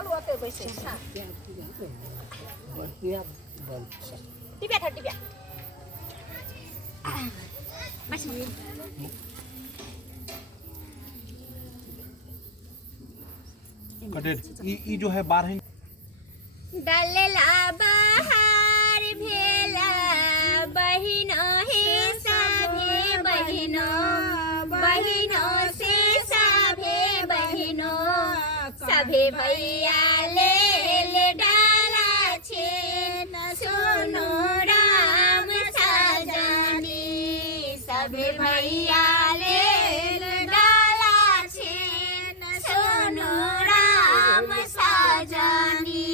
चालू होते पैसे हां टिप्या था टिप्या ये जो है बार है डालेला बाहर भेला बहिनो हे साभे बहिनो बहिनो से साभे बहिनो सभे भैया ले डाला छे न सुनो राम सजनी सभे भैया ले डाला छे न सुनो राम सजनी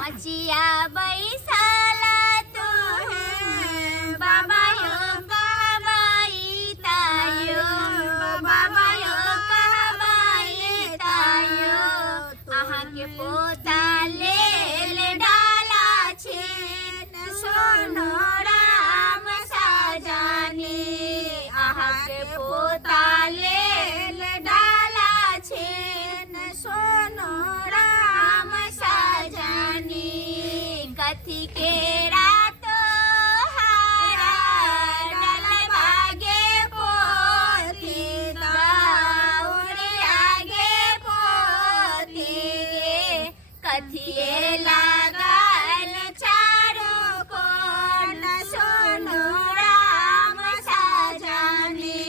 मचिया बैसाला तो है बाबा यो कहबाई तायो बाबा यो कहबाई तायो आहा के पोता ले डाला छे न सोनो राम सजनी आहा के पोता ले डाला छे न सोनो राम सजनी कथी के रातो हारा डल भागे पोती दौड़े आगे पोती गे कथिए लागल चारो कोन सोनो राम सजनी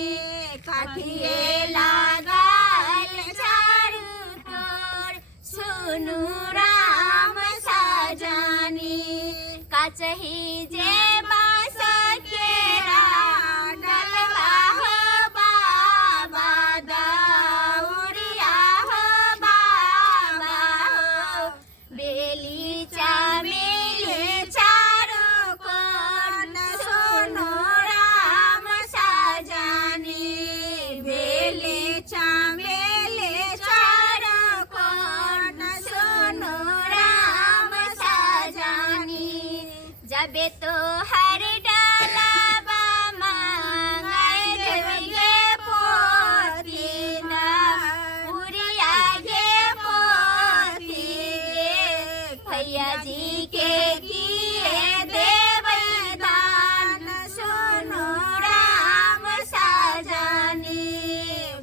कथिए लागल चारो कोन सुनु राम सजनी कचही जे बास केरा डलवा हो बाबा दौड़िया हो बाबा हो बेली चामेली चारो कोन सुनो राम सजनी बेली चामेली चारो कोन सुनो राम सजनी जबे तो हर डाला मांगाई देविगे पोती ना उड़िया गे पोती गे भैया जी के किए देवई दान सुनो राम सजनी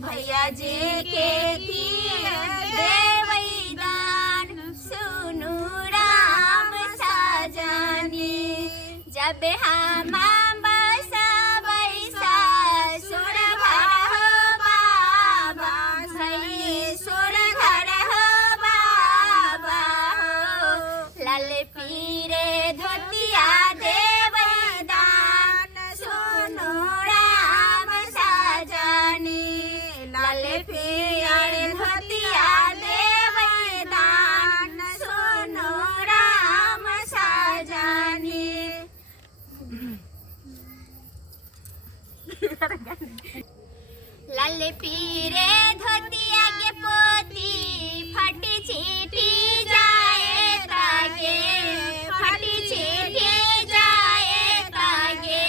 भैया जी के किए देवई दान सुनो राम सजनी जब हम बसा बैसा सुर घर हो बाबा सही सुर घर हो बाबा हो लाल पीरे धोतिया देवई दान सुनो राम सजनी लाल पीरे धोतिया देवई दान सुनो राम सजनी लाल पीरे धोतिया के पोती फटी चीटी जाए तागे फटी चीटी जाए तागे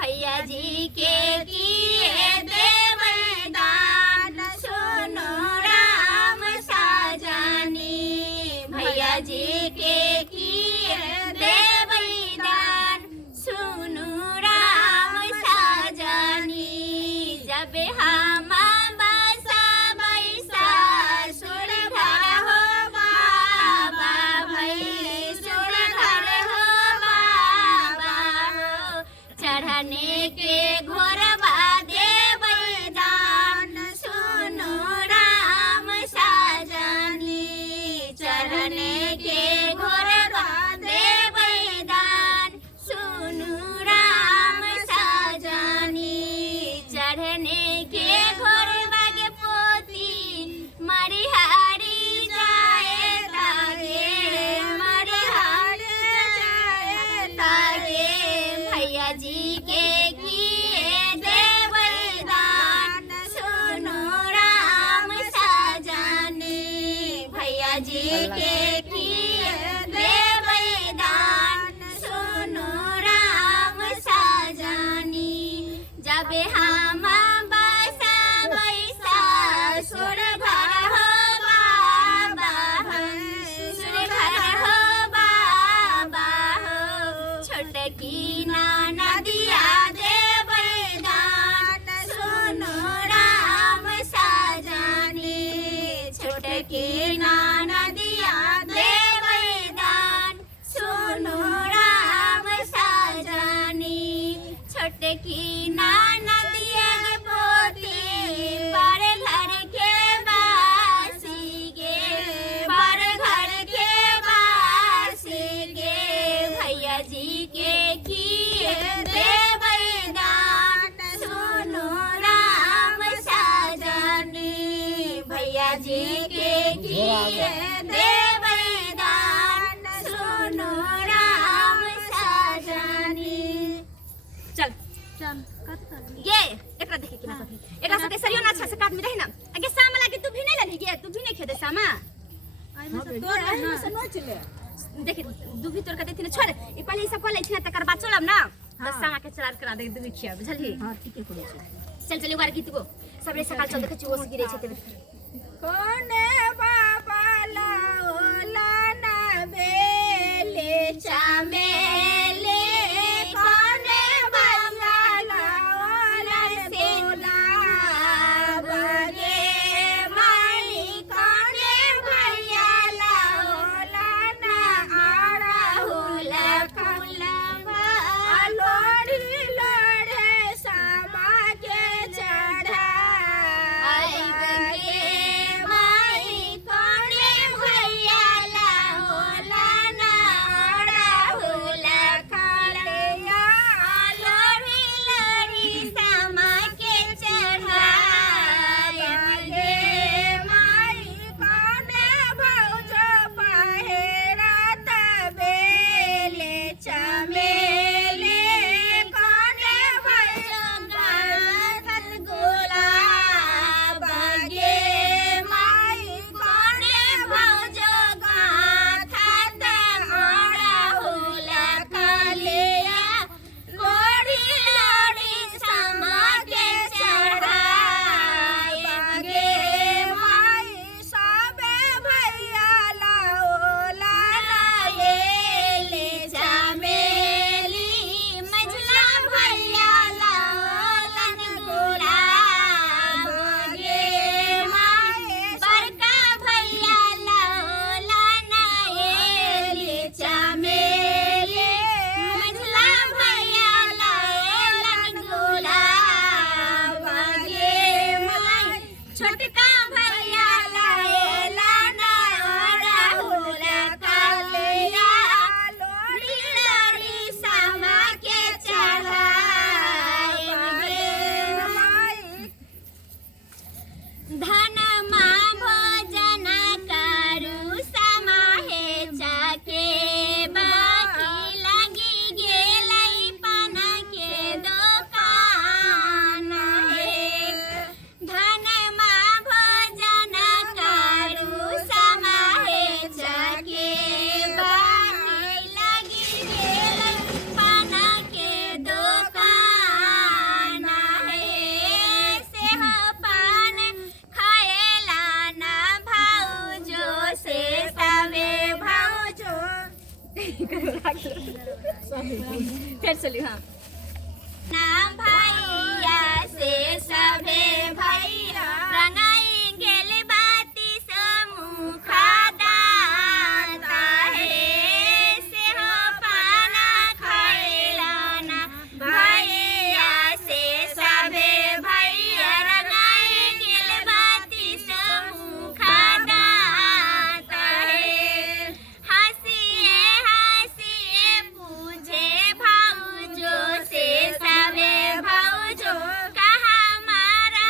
भैया जी के किए देवई दान सुनो राम सजनी भैया जी के किए देवई दान सुनो राम सजनी जब हम बसा बैसा सुर घर हो बाबा भई सुर घर हो बाबा हो चढ़ने के घोरवा देवई दान सुनो राम सजनी चढ़ने के घोरवा देवई दान सुनो राम सजनी चढ़ने के घोरवा के पोती मारी हारी जाए तागे मारी हारी जाए तागे भैया जी के किए देवई दान सुनो राम सजनी भैया जी के किए देवई दान सुनो राम सजनी जब हम बसा बैसा सुर घर हो बाबा की नदिया देवे दान सुनो राम सजनी छोटकी नदिया के पोती पर घर के बासी गे पर घर के बासी गे भैया जी के किए देवे दान सुनो राम सजनी भैया जी के किए देवे दान सुनो राम सजनी चल ये एकरा देखे के ना कभी एकरा से सरियो ना अच्छा से काट में रही ना आगे सामा लागे तू भी नहीं लली गे तू भी नहीं खेदे सामा आई में से तोड़ ना से न चले देखे दुभी तोड़ के देती ना छोड़ ई पहले सब कर ले छी तकर बाद चलब ना बस सामा के चलार करा दे दुभी खिया बुझली हां ठीक है करे चल चल एक बार गीत गो सबरे सकाल चल देखे ओस गिरे छै ते कोने बाबा ला ओला ना बेले चामेले कोने बाबा ला ओला सेला बगे माई कोने भैया ला ओला ना आड़ा होला फुलवा लोड़ी लोड़े सामा के चढ़ा आई बगे माई कोने भैया ला ओला ना आड़ा होला खड़िया लोड़ी लोड़ी सामा के चढ़ा बगे माई कोने भौजो पहेरा तबेले चमेले कोने भैया गाथत गुलाब बगे माई कोने भौजो गाथत आड़ा होला कलिया लोड़ी लोड़ी सामा के चढ़ाई बगे माई सबे भैया ला ओला ले चमेली मझला भैया ला ओलन गुलाब बगे माई बड़का भैया ला ओलन एली चमेली मझला भैया ला ओलन गुलाब बगे माई छोटका भैया ला ओलन आड़ा होला कलिया लोड़ी लोड़ी सामा के चढ़ाई बगे माई धन माँ भोजन करू समाहे जाके बाकी लगी गेलै पान के दुकान हे धन माँ भोजन करू समाहे जाके बाकी लगी गेलै पान के दुकान हे सेहो पान खाएला ना भाउजो से सबे भाउजो फिर चली हाँ ना भैया से सबे भैया रंगाई गेल बाती समूह दाता हे सेहो पाना खाएला ना भैया से सबे भैया रंगाई गेल बाती समूह दाता हे हंसिए हंसिए पूछे भाउजो से सबे भाउजो कहा मारा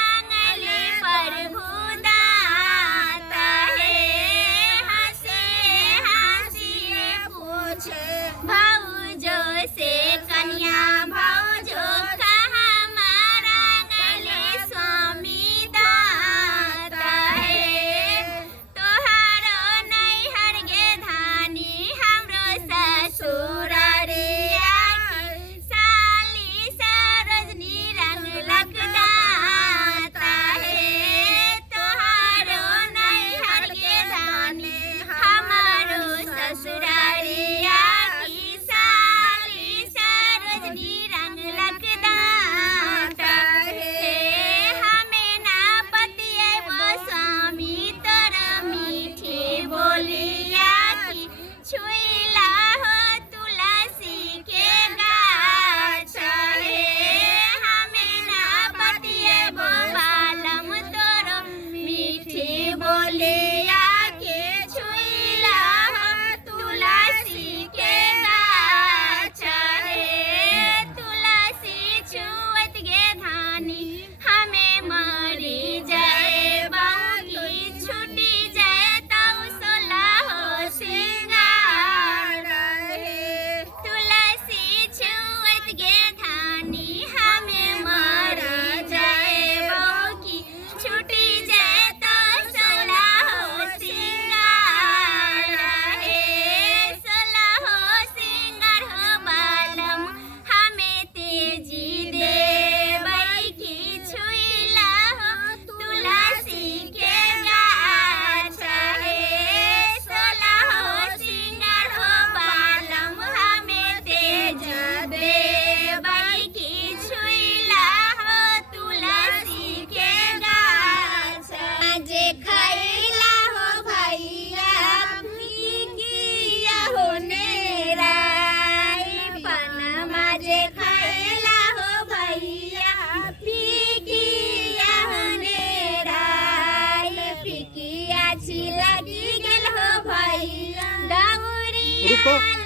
दोस्तों